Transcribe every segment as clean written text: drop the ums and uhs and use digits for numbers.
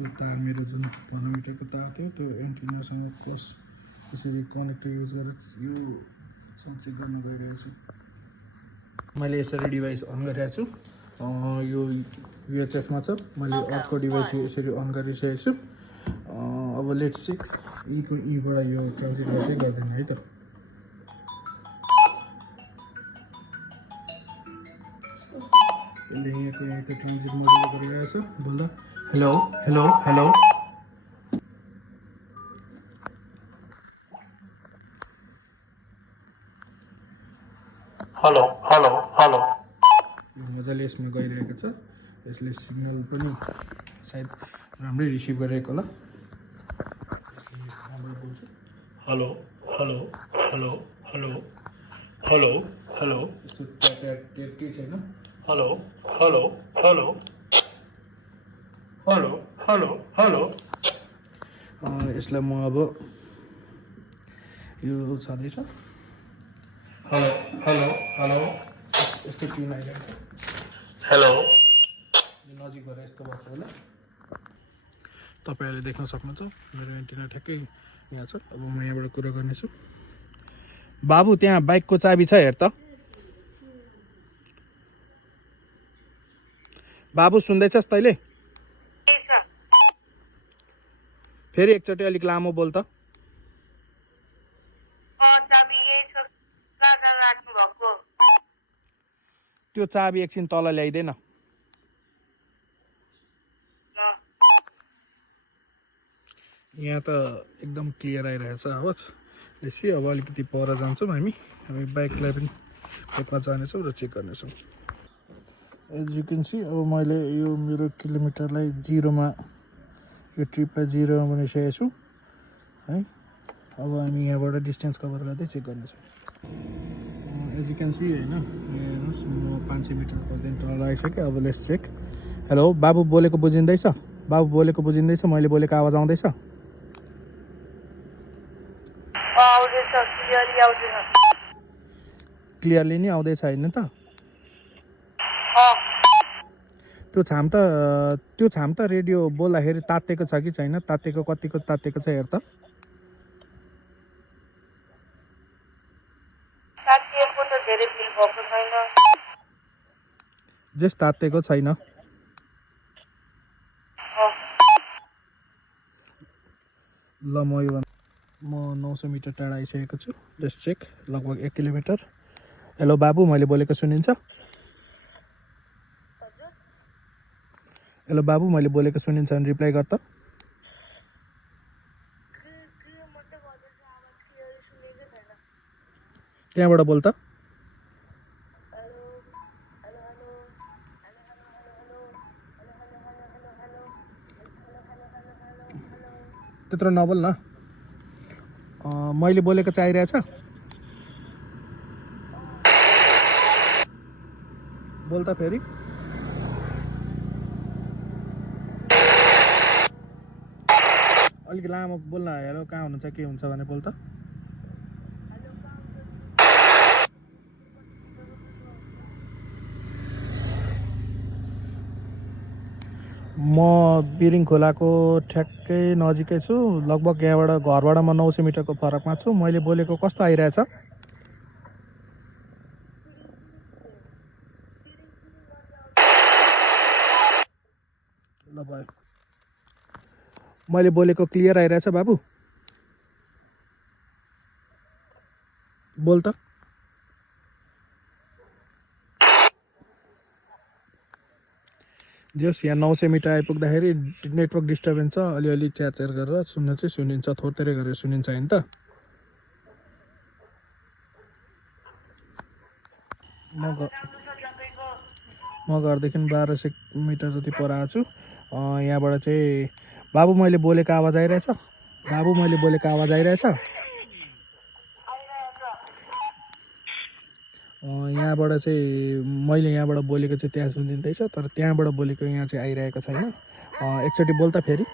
त्यो तार मेरो जुन 12 मिटरको तार थियो त्यो एन्टिनासँग प्लस त्यसरी कनेक्टर युज गरेर यो चेक गर्न गइरहेको छु। मैले यसरी डिभाइस अन गरिरहेको छु। यो युएचएफमा छ। मैले अर्को डिभाइस यसरी अन गरिसकेको छु। अब लेट्स चेक यीबाट यो ट्रान्जिट गर्दै गर्दैन है त। यसले यहाँको ट्रान्जिट मजाले गरिरहेछ। बोल्दा hello hello hello hello hello hello मजाले यसमा गइरहेको छ। यसले सिग्नल पनि सायद राम्रै रिसिभ गरिरहेको होला। Hello hello hello hello hello hello यस्तो ट्याग केही छैन। Hello hello hello hello hello hello यसलाई म अब यो छँदैछ। हेलो हेलो हेलो यस्तो ट्युन आइरहेको छ। हेलो नजिक भएर यस्तो भएको होला। तपाईँहरूले देख्न सक्नुहुन्छ मेरो एन्टिना ठ्याक्कै यहाँ छ। अब म यहाँबाट कुरा गर्नेछु। बाबु त्यहाँ बाइकको चाबी छ हेर त। बाबु सुन्दैछस् तैँले? फेरि एकचोटि अलिक लामो बोल त। त्यो चाबी एकछिन तल ल्याइदेन। यहाँ त एकदम क्लियर आइरहेछ आवाज। यसै अब अलिकति पर जान्छौँ हामी बाइकलाई पनि एकमा जानेछौँ र चेक गर्नेछौँ। एज यु क्यान सी अब मैले यो मेरो किलोमिटरलाई जिरोमा यो ट्रिपलाई जिरोमा बनाइसकेको छु है। अब हामी यहाँबाट डिस्टेन्स कभर गर्दै चेक गर्नेछौँ। एज यु क्यान सी होइन हेर्नुहोस् म 500 मिटरको दिन तल आइसकेँ। अब लेट्स चेक। हेलो बाबु बोलेको बुझिँदैछ? बाबु बोलेको बुझिँदैछ? मैले बोलेको आवाज आउँदैछ? क्लियरली नै आउँदैछ होइन त? त्यो छाम त रेडियो बोल्दाखेरि तात्तेको छ कि छैन? तात्तेको कतिको तात्तेको छ हेर त। जस तात्तेको छैन। ल म 900 मिटर टाढा आइसकेको छु। जस्ट चेक लगभग 1 किलोमिटर। हेलो बाबु मैले बोलेको सुनिन्छ? हेलो बाबु मैले बोलेको सुनिन्छ भने रिप्लाई गर त। त्यहाँबाट बोल त। त्यत्रो नबोल न। मैले बोलेको चाहिरहेछ? बोल त फेरि। अलिक लामो बोल्न। हेलो कहाँ हुनुहुन्छ के हुन्छ भने बोल त। म बिरिङ खोलाको ठ्याक्कै नजिकै छु। लगभग यहाँबाट घरबाट म 900 मिटरको फरकमा छु। मैले बोलेको कस्तो आइरहेछ? ल भयो। मैले बोलेको क्लियर आइरहेछ बाबु? बोल त। जस यहाँ 900 मिटर आइपुग्दाखेरि नेटवर्क डिस्टर्बेन्स छ। अलिअलि च्याचेर गरेर सुन्न चाहिँ सुनिन्छ। थोरै गरेर सुनिन्छ होइन त? म घरदेखि 1200 मिटर जति पर आएको छु। यहाँबाट चाहिँ बाबु मैले बोलेको आवाज आइरहेछ? बाबु मैले बोलेको आवाज आइरहेछ? यहाँबाट चाहिँ मैले यहाँबाट बोलेको चाहिँ त्यहाँ सुनिँदैछ तर त्यहाँबाट बोलेको यहाँ चाहिँ आइरहेको छैन। एकचोटि बोल त फेरि।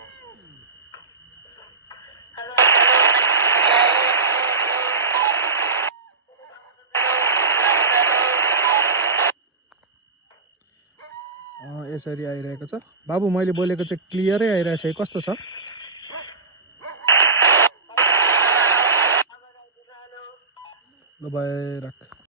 यसरी आइरहेको छ। बाबु मैले बोलेको चाहिँ क्लियरै आइरहेछ, कस्तो छ? ल बाई, राख।